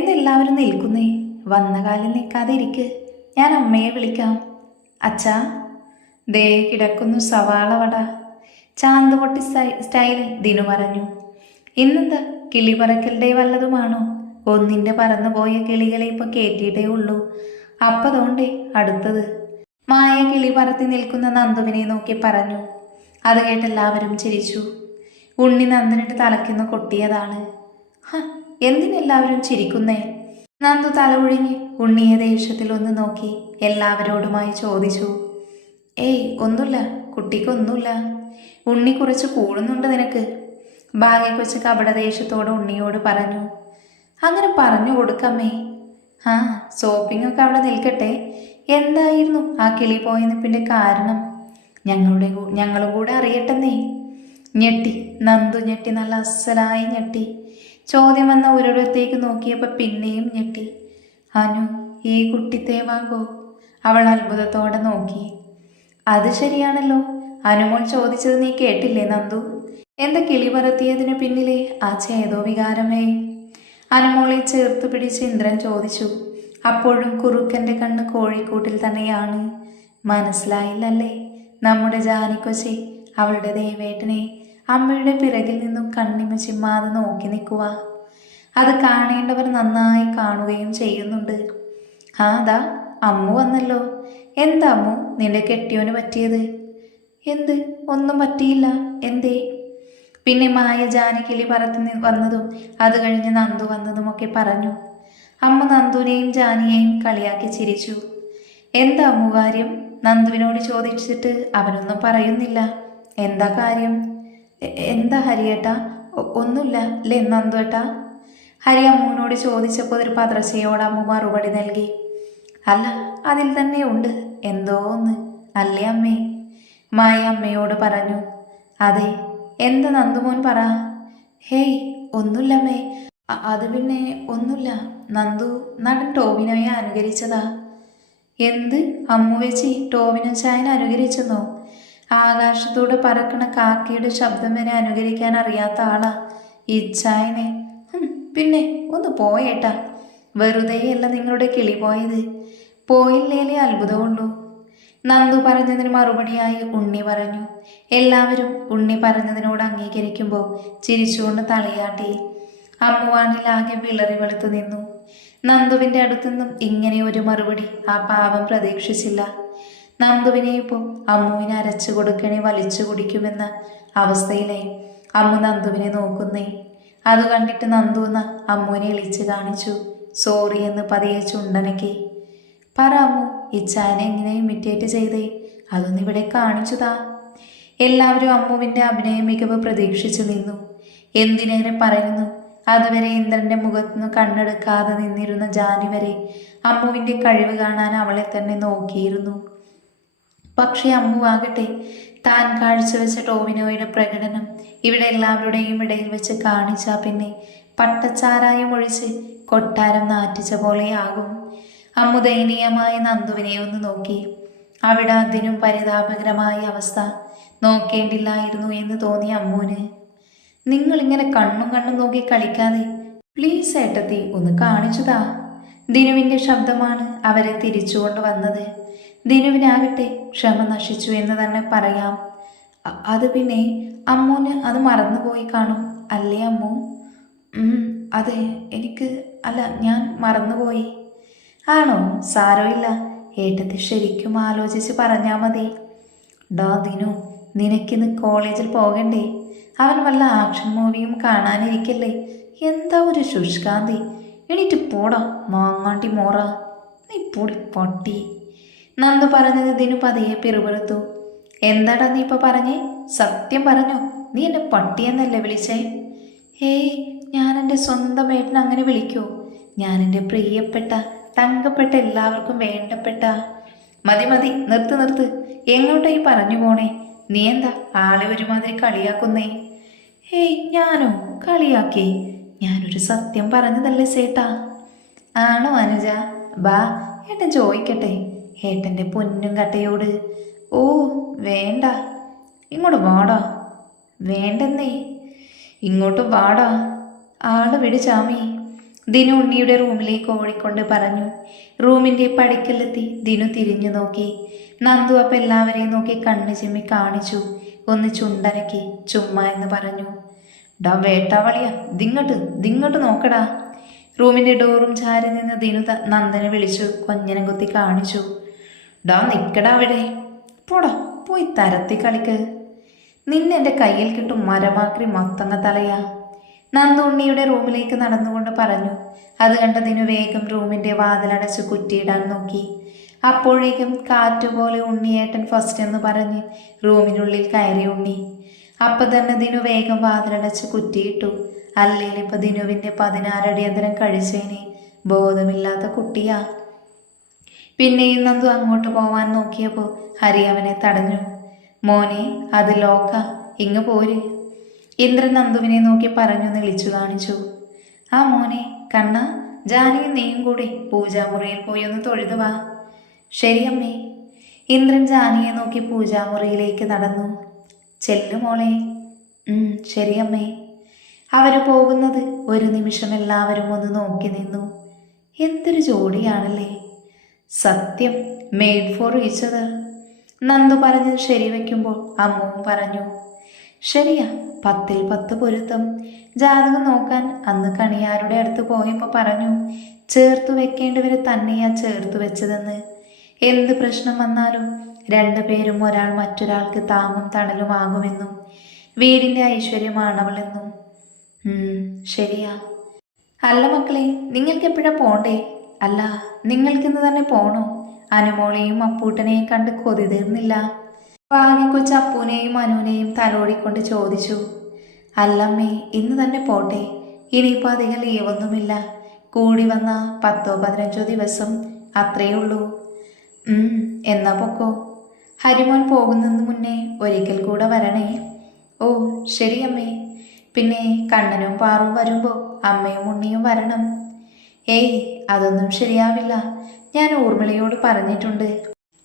എന്തെല്ലാവരും നിൽക്കുന്നേ? വന്ന കാലം നിൽക്കാതെ ഇരിക്ക് ഞാൻ അമ്മയെ വിളിക്കാം. അച്ഛാ. ദേ കിടക്കുന്നു സവാള വട. ചാന്തുപൊട്ടി പൊട്ടി സ്റ്റൈലിൽ ദിനു പറഞ്ഞു. ഇന്നെന്താ? കിളി പറക്കലിന്റെ വല്ലതുമാണോ? ഒന്നിന്റെ പറന്നുപോയ കിളികളെ ഇപ്പൊ കേട്ടിയിട്ടേ ഉള്ളൂ. അപ്പതോണ്ടേ അടുത്തത്. മായ കിളി പറത്തി നിൽക്കുന്ന നന്ദുവിനെ നോക്കി പറഞ്ഞു. അത് കേട്ട് എല്ലാവരും ചിരിച്ചു. ഉണ്ണി നന്ദനിട്ട് തലയ്ക്കുന്ന കൊട്ടിയതാണ്. ഹ എന്തിനെല്ലാവരും ചിരിക്കുന്നേ? നന്ദു തല ഒഴിഞ്ഞ് ഉണ്ണിയെ ദേഷ്യത്തിൽ ഒന്ന് നോക്കി എല്ലാവരോടുമായി ചോദിച്ചു. ഏയ് ഒന്നുമില്ല. കുട്ടിക്കൊന്നുമില്ല ഉണ്ണി കുറച്ച് കൂടുന്നുണ്ട് നിനക്ക്. ഭാഗ്യ കപട ദേഷ്യത്തോട് ഉണ്ണിയോട് പറഞ്ഞു. അങ്ങനെ പറഞ്ഞു കൊടുക്കമ്മേ. ആ സോപ്പിംഗ് ഒക്കെ അവിടെ നിൽക്കട്ടെ. എന്തായിരുന്നു ആ കിളി പോയ നിപ്പിന്റെ കാരണം? ഞങ്ങളുടെ ഞങ്ങളും കൂടെ അറിയട്ടെന്നേ. ഞെട്ടി. നന്ദു ഞെട്ടി. നല്ല അസ്സലായി ഞെട്ടി. ചോദ്യം വന്ന ഒരിടത്തേക്ക് നോക്കിയപ്പോൾ പിന്നെയും ഞെട്ടി. അനു ഈ കുട്ടി തേവാകോ അവൾ അത്ഭുതത്തോടെ നോക്കി. അത് ശരിയാണല്ലോ. അനുമോൾ ചോദിച്ചത് നീ കേട്ടില്ലേ നന്ദു? എന്താ കിളി പറത്തിയതിനു പിന്നിലെ ആ ചേതോ വികാരമേ? അനുമോളെ ചേർത്ത് പിടിച്ച് ഇന്ദ്രൻ ചോദിച്ചു. അപ്പോഴും കുറുക്കന്റെ കണ്ണ് കോഴിക്കൂട്ടിൽ തന്നെയാണ്. മനസ്സിലായില്ലല്ലേ? നമ്മുടെ ജാനിക്കൊച്ചി അവളുടെ ദേവേട്ടനെ അമ്മയുടെ പിറകിൽ നിന്നും കണ്ണിമ നോക്കി നിൽക്കുക. അത് കാണേണ്ടവർ നന്നായി കാണുകയും ചെയ്യുന്നുണ്ട്. ആ അതാ അമ്മു വന്നല്ലോ. എന്താ അമ്മു നിന്റെ കെട്ടിയോന് പറ്റിയത്? എന്ത്? ഒന്നും പറ്റിയില്ല. എന്തേ? പിന്നെ മായ ജാനകിളി പറത്ത് വന്നതും അത് കഴിഞ്ഞ് നന്ദു വന്നതുമൊക്കെ പറഞ്ഞു. അമ്മ നന്ദുവിനെയും ജാനിയെയും കളിയാക്കി ചിരിച്ചു. എന്താ അമ്മു കാര്യം? നന്ദുവിനോട് ചോദിച്ചിട്ട് അവനൊന്നും പറയുന്നില്ല. എന്താ കാര്യം? എന്താ ഹരിയേട്ടാ? ഒന്നുമില്ല. അല്ലേ നന്ദുവേട്ടാ? ഹരി അമ്മുവിനോട് ചോദിച്ചപ്പോൾ ഒരു പതർച്ചയോട് അമ്മു മറുപടി നൽകി. അല്ല അതിൽ തന്നെ ഉണ്ട്. എന്തോ ഒന്ന്. അല്ലേ അമ്മേ? മായ അമ്മയോട് പറഞ്ഞു. അതെ. എന്താ നന്ദുമോൻ പറ? ഹേയ് ഒന്നുമില്ലമ്മേ അത് പിന്നെ ഒന്നുമില്ല. നന്ദു നടൻ ടോവിനോയെ അനുകരിച്ചതാ. എന്ത്? അമ്മു വെച്ച് ടോവിനോ ചായനെ അനുകരിച്ചെന്നോ? ആകാശത്തൂടെ പറക്കണ കാക്കയുടെ ശബ്ദം വരെ അനുകരിക്കാൻ അറിയാത്ത ആളാ. ഈ ചായനെ പിന്നെ ഒന്ന് പോയേട്ടാ. വെറുതെയല്ല നിങ്ങളുടെ കിളി പോയത്. പോയില്ലേലേ അത്ഭുതമുള്ളൂ. നന്ദു പറഞ്ഞതിന് മറുപടിയായി ഉണ്ണി പറഞ്ഞു. എല്ലാവരും ഉണ്ണി പറഞ്ഞതിനോട് അംഗീകരിക്കുമ്പോൾ ചിരിച്ചുകൊണ്ട് തലയാട്ടി. അമ്മുവാണിലാകെ വിളറി വെളുത്തു നിന്നു. നന്ദുവിന്റെ അടുത്തുനിന്നും ഇങ്ങനെ ഒരു മറുപടി ആ പാവം പ്രതീക്ഷിച്ചില്ല. നന്ദുവിനെ ഇപ്പോൾ അമ്മുവിനെ അരച്ചു കൊടുക്കണേ വലിച്ചു കുടിക്കുമെന്ന അവസ്ഥയിലായി. അമ്മു നന്ദുവിനെ നോക്കുന്നേ. അത് കണ്ടിട്ട് നന്ദു എന്ന അമ്മുവിനെ എളിച്ച് കാണിച്ചു. സോറി എന്ന് പതിയെ ചുണ്ടനക്കി. പറ അമ്മു ഇച്ചാനെ എങ്ങനെ ഇമിറ്റേറ്റ് ചെയ്തേ? അതൊന്ന് ഇവിടെ കാണിച്ചു എല്ലാവരും അമ്മുവിന്റെ അഭിനയ മികവ് പ്രതീക്ഷിച്ചു നിന്നു. എന്തിനേറെ പറയുന്നു? അതുവരെ ഇന്ദ്രന്റെ മുഖത്തുനിന്ന് കണ്ണെടുക്കാതെ നിന്നിരുന്ന ജാനി വരെ അമ്മുവിന്റെ കഴിവ് കാണാൻ അവളെ തന്നെ നോക്കിയിരുന്നു. പക്ഷേ അമ്മുവാകട്ടെ താൻ കാഴ്ചവെച്ച ടോവിനോയുടെ പ്രകടനം ഇവിടെ എല്ലാവരുടെയും ഇടയിൽ വെച്ച് കാണിച്ചാ പിന്നെ പട്ടച്ചാരായം ഒഴിച്ച് കൊട്ടാരം നാറ്റിച്ച പോലെയാകും. അമ്മു ദയനീയമായ നന്ദുവിനെ ഒന്ന് നോക്കി. അവിടെ അതിനും പരിതാപകരമായ അവസ്ഥ നോക്കേണ്ടില്ലായിരുന്നു എന്ന് തോന്നി അമ്മുവിന്. നിങ്ങൾ ഇങ്ങനെ കണ്ണും കണ്ണും നോക്കി കളിക്കാതെ പ്ലീസ് ഏട്ടത്തി ഒന്ന് കാണിച്ചുതാ. ദിനുവിന്റെ ശബ്ദമാണ് അവരെ തിരിച്ചുകൊണ്ട് വന്നത്. ദിനുവിനാകട്ടെ ക്ഷമ നശിച്ചു എന്ന് തന്നെ പറയാം. അത് പിന്നെ അമ്മൂന് അത് മറന്നുപോയി കാണും അല്ലേ അമ്മു? അതെ എനിക്ക് അല്ല ഞാൻ മറന്നുപോയി. ആണോ? സാരമില്ല ഏട്ടത്തി ശരിക്കും ആലോചിച്ച് പറഞ്ഞാൽ മതി. ഡോ ദിനു നിനക്കിന്ന് കോളേജിൽ പോകണ്ടേ? അവൻ വല്ല ആക്ഷൻ മൂവിയും കാണാനിരിക്കല്ലേ? എന്താ ഒരു ശുഷ്കാന്തി? എണീറ്റ് പോടാ മാങ്ങാണ്ടി മോറ. നീ പൊടി പൊട്ടി. നന്ദു പറഞ്ഞത് ദിനു പതിയെ പിറുപിറുത്തു. എന്താടാ നീ ഇപ്പൊ പറഞ്ഞേ? സത്യം പറഞ്ഞു? നീ എന്നെ പട്ടിയെന്നല്ലേ വിളിച്ചേ? ഹേയ് ഞാൻ എന്റെ സ്വന്തം ഏട്ടനെ അങ്ങനെ വിളിക്കൂ. ഞാൻ എന്റെ പ്രിയപ്പെട്ട തങ്കപ്പെട്ട എല്ലാവർക്കും വേണ്ടപ്പെട്ട. മതി മതി നിർത്ത് നിർത്ത്. എങ്ങോട്ടാ ഈ പറഞ്ഞു പോണേ? നീ എന്താ ആളെ ഒരുമാതിരി കളിയാക്കുന്നേ? ഹേയ് ഞാനോ? കളിയാക്കി. ഞാനൊരു സത്യം പറഞ്ഞതല്ലേ സേട്ടാ. ആണോ അനുജ? ബാ ഏട്ടൻ ചോദിക്കട്ടെ. ഏട്ടന്റെ പൊന്നും കട്ടയോട് ഓ വേണ്ട. ഇങ്ങോട്ട് വാടാ. വേണ്ടെന്നേ. ഇങ്ങോട്ട് വാടാ. ആൾ വിടിച്ചാമി ചാമി ദിനു ഉണ്ണിയുടെ റൂമിലേക്ക് ഓടിക്കൊണ്ട് പറഞ്ഞു. റൂമിന്റെ പടിക്കലെത്തി ദിനു തിരിഞ്ഞു നോക്കി. നന്ദു അപ്പം എല്ലാവരെയും നോക്കി കണ്ണു ചിമ്മി കാണിച്ചു. ഒന്ന് ചുണ്ടനക്കി ചുമ്മാ എന്ന് പറഞ്ഞു. ഡാ വേട്ടാവളിയാ. ദിങ്ങട്ട് ദിങ്ങട്ട് നോക്കടാ. റൂമിന്റെ ഡോറും ചാരി നിന്ന് ദിനു നന്ദനെ വിളിച്ചു കൊഞ്ഞനം കുത്തി കാണിച്ചു. ഡാ നിക്കടാ അവിടെ. പോടാ പോയി തരത്തി കളിക്ക്. നിന്നെ എന്റെ കയ്യിൽ കിട്ടും മരമാക്രി മത്തങ്ങ തലയാ. നന്ദുണ്ണിയുടെ റൂമിലേക്ക് നടന്നുകൊണ്ട് പറഞ്ഞു. അത് കണ്ട ദിനു വേഗം റൂമിന്റെ വാതിലടച്ച് കുറ്റിയിടാൻ നോക്കി. അപ്പോഴേക്കും കാറ്റുപോലെ ഉണ്ണിയേട്ടൻ ഫസ്റ്റ് എന്ന് പറഞ്ഞ് റൂമിനുള്ളിൽ കയറി ഉണ്ണി. അപ്പൊ തന്നെ ദിനു വേഗം വാതിലടച്ച് കുറ്റിയിട്ടു. അല്ലെങ്കിൽ ഇപ്പൊ ദിനുവിന്റെ പതിനാറടിയന്തരം കഴിച്ചേനെ. ബോധമില്ലാത്ത കുട്ടിയാ. പിന്നെയും നന്ദു അങ്ങോട്ട് പോവാൻ നോക്കിയപ്പോൾ ഹരി അവനെ തടഞ്ഞു. മോനെ അത് ലോക്ക. ഇങ്ങ് പോര്. ഇന്ദ്രൻ നന്ദുവിനെ നോക്കി പറഞ്ഞു നെളിച്ചു കാണിച്ചു. ആ മോനെ കണ്ണ ജാനകി നീയും കൂടി പൂജാമുറിയിൽ പോയി ഒന്ന് തൊഴുതു വാ. ശരിയമ്മേ ഇന്ദ്രൻ ജാനിയെ നോക്കി പൂജാമുറിയിലേക്ക് നടന്നു. ചെല്ലു മോളെ. ഉം ശരിയമ്മേ അവർ പോകുന്നത് ഒരു നിമിഷം എല്ലാവരും ഒന്ന് നോക്കി നിന്നു. എന്തൊരു ജോഡിയാണല്ലേ. സത്യം മെയ്ഡ് ഫോർ ഈച്ച് നന്ദു പറഞ്ഞത് ശരി വയ്ക്കുമ്പോൾ അമ്മുവും പറഞ്ഞു ശരിയാ പത്തിൽ പത്ത് പൊരുത്തം. ജാതകം നോക്കാൻ അന്ന് കണിയാരുടെ അടുത്ത് പോയപ്പോൾ പറഞ്ഞു ചേർത്തു വെക്കേണ്ടവരെ തന്നെയാ ചേർത്തു വെച്ചതെന്ന്. എന്ത് പ്രശ്നം വന്നാലും രണ്ടുപേരും ഒരാൾ മറ്റൊരാൾക്ക് താങ്ങും തണലുമാകുമെന്നും വീടിന്റെ ഐശ്വര്യമാണവളെന്നും. ശരിയാ. അല്ല മക്കളെ നിങ്ങൾക്ക് എപ്പോഴാ പോണ്ടേ? അല്ല നിങ്ങൾക്കിന്ന് തന്നെ പോണോ? അനുമോളെയും അപ്പൂട്ടനെയും കണ്ട് കൊതി തീർന്നില്ല. വാങ്ങിക്കൊച്ച അപ്പൂനെയും അനുവിനെയും തലോടിക്കൊണ്ട് ചോദിച്ചു. അല്ലമ്മേ ഇന്ന് തന്നെ പോട്ടെ. ഇനിയിപ്പോൾ അധികം ലീവൊന്നുമില്ല. കൂടി വന്ന പത്തോ പതിനഞ്ചോ ദിവസം അത്രയേ ഉള്ളൂ എന്നാ പൊക്കോ. ഹരിമോൻ പോകുന്നതിന് മുന്നേ ഒരിക്കൽ കൂടെ വരണേ. ഓ ശരി അമ്മേ പിന്നെ കണ്ണനും പാറും വരുമ്പോൾ അമ്മയും ഉണ്ണിയും വരണം. ഏയ് അതൊന്നും ശരിയാവില്ല. ഞാൻ ഊർമിളയോട് പറഞ്ഞിട്ടുണ്ട്.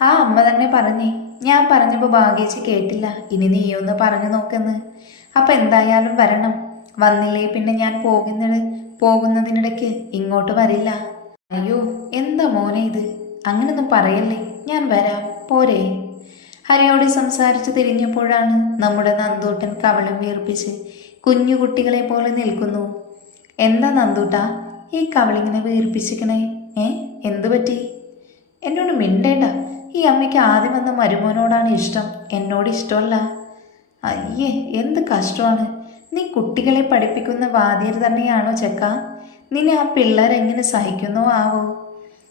ആ അമ്മ തന്നെ പറഞ്ഞേ. ഞാൻ പറഞ്ഞപ്പോൾ ഭാഗ്യച്ച് കേട്ടില്ല. ഇനി നീയൊന്ന് പറഞ്ഞു നോക്കെന്ന്. അപ്പം എന്തായാലും വരണം. വന്നില്ലേ പിന്നെ ഞാൻ പോകുന്നത് പോകുന്നതിനിടയ്ക്ക് ഇങ്ങോട്ട് വരില്ല. അയ്യോ എന്താ മോനെ ഇത്? അങ്ങനൊന്നും പറയല്ലേ. ഞാൻ വരാം. പോരെ. ഹരിയോട് സംസാരിച്ച് തിരിഞ്ഞപ്പോഴാണ് നമ്മുടെ നന്ദൂട്ടൻ കവളം വീർപ്പിച്ച് കുഞ്ഞു കുട്ടികളെ പോലെ നിൽക്കുന്നു. എന്താ നന്ദൂട്ട ഈ കവളിങ്ങനെ വീർപ്പിച്ചിക്കണേ ഏ എന്തു പറ്റി? എന്നോട് മിണ്ടേണ്ട. ഈ അമ്മയ്ക്ക് ആദ്യം വന്ന മരുമോനോടാണ് ഇഷ്ടം. എന്നോട് ഇഷ്ടമല്ല. അയ്യേ എന്ത് കഷ്ടമാണ്. നീ കുട്ടികളെ പഠിപ്പിക്കുന്ന വാദ്യർ തന്നെയാണോ ചെക്ക? നിന്നെ ആ പിള്ളേരെങ്ങനെ സഹിക്കുന്നോ ആവോ?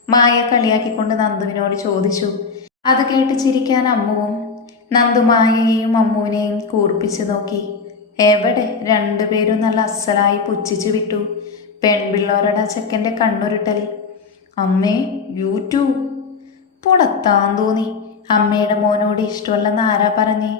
മായ കളിയാക്കിക്കൊണ്ട് നന്ദുവിനോട് ചോദിച്ചു. അത് കേട്ട് ചിരിക്കാൻ അമ്മുവും നന്ദുമായയെയും അമ്മുവിനെയും കൂർപ്പിച്ചു നോക്കി. എവിടെ? രണ്ടുപേരും നല്ല അസലായി പുച്ഛിച്ചു വിട്ടു. പെൺപിള്ളോരുടെ ചെക്കന്റെ കണ്ണുരുട്ടൽ അമ്മേ യൂട്യൂബ് പുടത്താൻ തോന്നി. അമ്മയുടെ മോനോട് ഇഷ്ടമല്ലെന്ന് ആരാ പറഞ്ഞേ?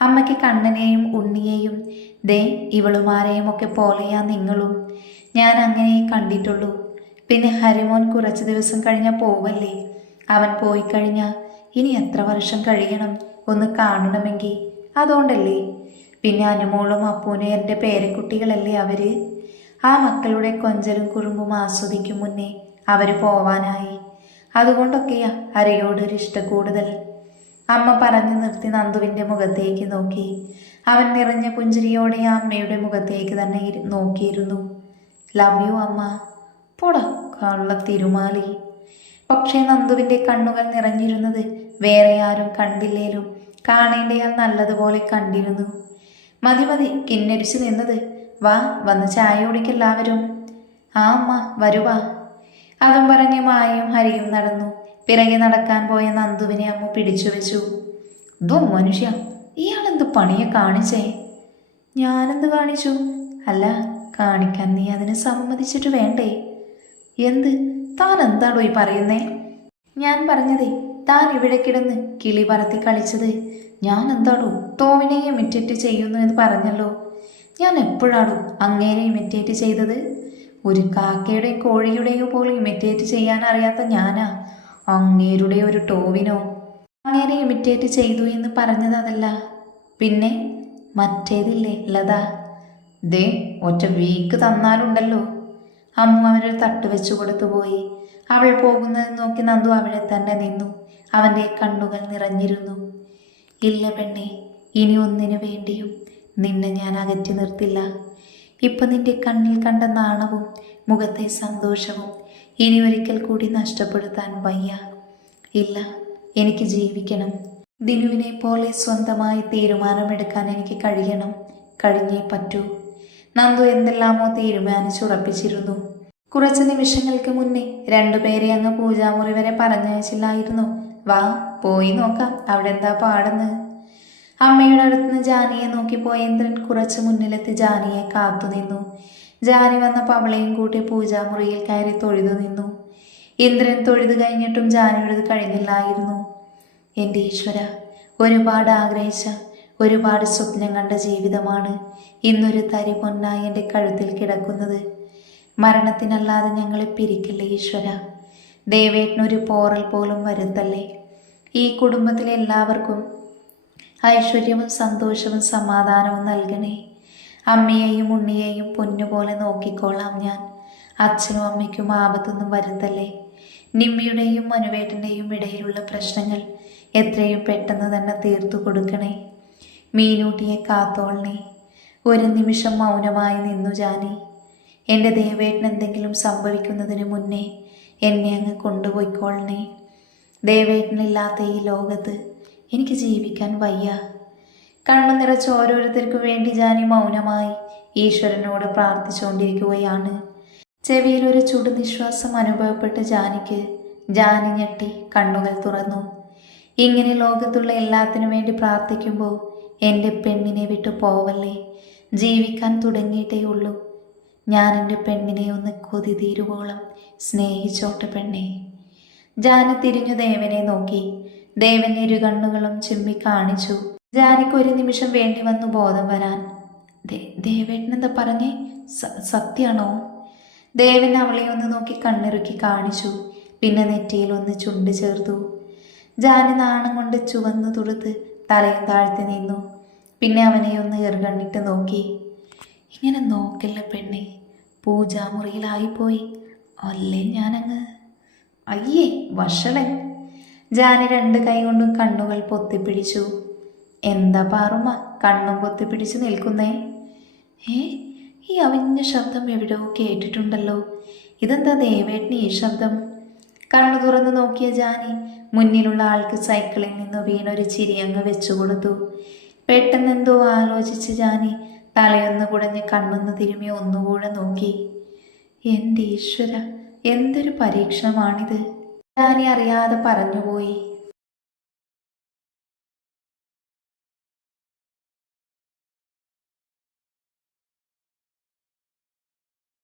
അമ്മയ്ക്ക് കണ്ണനെയും ഉണ്ണിയെയും ദേ ഇവളുമാരെയും ഒക്കെ പോലെയാ നിങ്ങളും. ഞാൻ അങ്ങനെ കണ്ടിട്ടുള്ളൂ. പിന്നെ ഹരിമോൻ കുറച്ച് ദിവസം കഴിഞ്ഞാൽ പോവല്ലേ? അവൻ പോയി കഴിഞ്ഞാൽ ഇനി എത്ര വർഷം കഴിയണം? ഒന്ന് കാണണമെങ്കിൽ. അതുകൊണ്ടല്ലേ? പിന്നെ അനുമോളും അപ്പൂനെ എന്റെ പേരക്കുട്ടികളല്ലേ അവർ ആ മക്കളുടെ കൊഞ്ചലും കുറുമ്പും ആസ്വദിക്കും മുന്നേ അവർ പോവാനായി. അതുകൊണ്ടൊക്കെയാ അരയോടൊരു ഇഷ്ട കൂടുതൽ അമ്മ പറഞ്ഞു നിർത്തി നന്ദുവിന്റെ മുഖത്തേക്ക് നോക്കി. അവൻ നിറഞ്ഞ പുഞ്ചിരിയോടെ ആ അമ്മയുടെ മുഖത്തേക്ക് തന്നെ നോക്കിയിരുന്നു. ലവ് യു അമ്മ. പോട തിരുമാലി. പക്ഷേ നന്ദുവിന്റെ കണ്ണുകൾ നിറഞ്ഞിരുന്നത് വേറെ ആരും കണ്ടില്ലേലും. കാണേണ്ടയാൾ നല്ലതുപോലെ കണ്ടിരുന്നു. മതി മതി കിന്നരിച്ചു നിന്നത്. വാ വന്ന് ചായ കുടിക്കെല്ലാവരും ആ അമ്മ വരുവാ അതും പറഞ്ഞ് മായയും ഹരിയും നടന്നു. പിറകെ നടക്കാൻ പോയ നന്ദുവിനെ അമ്മ പിടിച്ചു വെച്ചു. ഇതും മനുഷ്യ ഇയാളെന്ത് പണിയെ കാണിച്ചേ? ഞാനെന്ത് കാണിച്ചു? അല്ല കാണിക്കാൻ നീ അതിന് സമ്മതിച്ചിട്ട് വേണ്ടേ? എന്ത്? താൻ എന്താണോ ഈ പറയുന്നേ? ഞാൻ പറഞ്ഞതേ താൻ ഇവിടെ കിടന്ന് കിളി പറത്തി കളിച്ചത്. ഞാൻ എന്താണോ തോവിനെ ഇമിറ്റേറ്റ് ചെയ്യുന്നു എന്ന് പറഞ്ഞല്ലോ. ഞാൻ എപ്പോഴാണോ അങ്ങേരെ ഇമിറ്റേറ്റ് ചെയ്തത്? ഒരു കാക്കയുടെയും കോഴിയുടെയോ പോലും ഇമിറ്റേറ്റ് ചെയ്യാൻ അറിയാത്ത ഞാനാ അങ്ങേരുടെ ഒരു ടോവിനോ. അങ്ങേനെ ഇമിറ്റേറ്റ് ചെയ്തു എന്ന് പറഞ്ഞത് അതല്ല. പിന്നെ മറ്റേതില്ലേ ലത? ദേ ഒറ്റ വീക്ക് തന്നാലുണ്ടല്ലോ. അമ്മു അവനൊരു തട്ട് വെച്ചു കൊടുത്തു പോയി. അവൾ പോകുന്നത് നോക്കി നന്ദു അവിടെ തന്നെ നിന്നു. അവന്റെ കണ്ണുകൾ നിറഞ്ഞിരുന്നു. ഇല്ല പെണ്ണെ ഇനി ഒന്നിനു വേണ്ടിയും നിന്നെ ഞാൻ അകറ്റി നിർത്തില്ല. ഇപ്പൊ നിന്റെ കണ്ണിൽ കണ്ട നാണവും മുഖത്തെ സന്തോഷവും ഇനി ഒരിക്കൽ കൂടി നഷ്ടപ്പെടുത്താൻ വയ്യ. ഇല്ല എനിക്ക് ജീവിക്കണം. ദിനുവിനെ പോലെ സ്വന്തമായി തീരുമാനമെടുക്കാൻ എനിക്ക് കഴിയണം. കഴിഞ്ഞേ പറ്റൂ. നന്ദു എന്തെല്ലാമോ തീരുമാനിച്ചുറപ്പിച്ചിരുന്നു കുറച്ച് നിമിഷങ്ങൾക്ക് മുന്നേ രണ്ടുപേരെ അങ്ങ് പൂജാമുറി വരെ പറഞ്ഞയച്ചില്ലായിരുന്നു. വാ പോയി നോക്കാം അവിടെ എന്താ പാടെന്ന്. അമ്മയുടെ അടുത്തുനിന്ന് ജാനിയെ നോക്കി പോയേന്ദ്രൻ കുറച്ച് മുന്നിലെത്തി ജാനിയെ കാത്തുനിന്നു ജാനി വന്ന പവളയും കൂട്ടി പൂജാമുറിയിൽ കയറി തൊഴുതു നിന്നു. ഇന്ദ്രൻ തൊഴുതു കഴിഞ്ഞിട്ടും ജാനിയുടേത് കഴിഞ്ഞില്ലായിരുന്നു. എന്റെ ഈശ്വര ഒരുപാട് ആഗ്രഹിച്ച ഒരുപാട് സ്വപ്നം കണ്ട ജീവിതമാണ്. ഇന്നൊരു തരി പൊന്നായി എന്റെ കഴുത്തിൽ കിടക്കുന്നത്. മരണത്തിനല്ലാതെ ഞങ്ങളെ പിരിക്കില്ലേ ഈശ്വര? ദേവേട്ടനൊരു പോറൽ പോലും വരുത്തല്ലേ? ഈ കുടുംബത്തിലെ എല്ലാവർക്കും ഐശ്വര്യവും സന്തോഷവും സമാധാനവും നൽകണേ. അമ്മയെയും ഉണ്ണിയെയും പൊന്നുപോലെ നോക്കിക്കോളാം ഞാൻ. അച്ഛനും അമ്മയ്ക്കും ആപത്തൊന്നും വരുത്തല്ലേ? നിമ്മിയുടെയും മനുവേട്ടന്റെയും ഇടയിലുള്ള പ്രശ്നങ്ങൾ എത്രയും പെട്ടെന്ന് തന്നെ തീർത്തു കൊടുക്കണേ. മീനൂട്ടിയെ കാത്തോളണേ. ഒരു നിമിഷം മൗനമായി നിന്നു ജാനി. എന്റെ ദേവേട്ടൻ എന്തെങ്കിലും സംഭവിക്കുന്നതിന് മുന്നേ എന്നെ അങ്ങ് കൊണ്ടുപോയിക്കോളണേ. ദേവേട്ടനില്ലാത്ത ഈ ലോകത്ത് എനിക്ക് ജീവിക്കാൻ വയ്യ. കണ്ണു നിറച്ച് ഓരോരുത്തർക്കു വേണ്ടി ജാനി മൗനമായി ഈശ്വരനോട് പ്രാർത്ഥിച്ചുകൊണ്ടിരിക്കുകയാണ്. ചെവിയിൽ ഒരു ചുടുനിശ്വാസം അനുഭവപ്പെട്ട ജാനിക്ക് ജാനി ഞെട്ടി കണ്ണുകൾ തുറന്നു. ഇങ്ങനെ ലോകത്തുള്ള എല്ലാത്തിനും വേണ്ടി പ്രാർത്ഥിക്കുമ്പോൾ എന്റെ പെണ്ണിനെ വിട്ടു പോവല്ലേ? ജീവിക്കാൻ തുടങ്ങിയിട്ടേ ഉള്ളൂ. ഞാൻ എന്റെ പെണ്ണിനെ ഒന്ന് കൊതി തീരുവോളം സ്നേഹിച്ചോട്ടെ പെണ്ണെ. ജാന തിരിഞ്ഞു ദേവനെ നോക്കി. ദേവൻ ഇരു കണ്ണുകളും ചിമ്മി കാണിച്ചു. ജാനയ്ക്ക് ഒരു നിമിഷം വേണ്ടി വന്നു ബോധം വരാൻ. ദേ- ദേവേട്ടൻ എന്താ പറഞ്ഞേ? സത്യാണോ? ദേവൻ അവളെ ഒന്ന് നോക്കി കണ്ണിറുക്കി കാണിച്ചു. പിന്നെ നെറ്റിയിൽ ഒന്ന് ചുണ്ട് ചേർത്തു. ജാന നാണം കൊണ്ട് ചുവന്നു തുടുത്ത് തലയും താഴ്ത്തി നിന്നു. പിന്നെ അവനെ ഒന്ന് എറുകണ്ണിട്ട് നോക്കി. ഇങ്ങനെ നോക്കല്ല പെണ്ണെ പൂജാമുറിയിലായിപ്പോയി. അല്ലേ ഞാനങ്ങ്? അയ്യേ വഷളെ ജാനി രണ്ട് കൈ കൊണ്ടും കണ്ണുകൾ പൊത്തിപ്പിടിച്ചു. എന്താ പാറുമ കണ്ണും പൊത്തിപ്പിടിച്ച് നിൽക്കുന്നേ? ഏ ഈ അവിഞ്ഞ ശബ്ദം എവിടെയോ കേട്ടിട്ടുണ്ടല്ലോ. ഇതെന്താ ദേവേട്ടന് ഈ ശബ്ദം? കണ്ണു തുറന്നു നോക്കിയ ജാനി മുന്നിലുള്ള ആൾക്ക് സൈക്കിളിൽ നിന്ന് വീണൊരു ചിരിയങ്ങ് വെച്ചു കൊടുത്തു പെട്ടെന്നെന്തോ ആലോചിച്ച് ജാനി തലയൊന്ന് കുടഞ്ഞ് കണ്ണൊന്ന് തിരുമി ഒന്നുകൂടെ നോക്കി. എന്റെ ഈശ്വര എന്തൊരു പരീക്ഷണമാണിത്? ജാനി അറിയാതെ പറഞ്ഞുപോയി.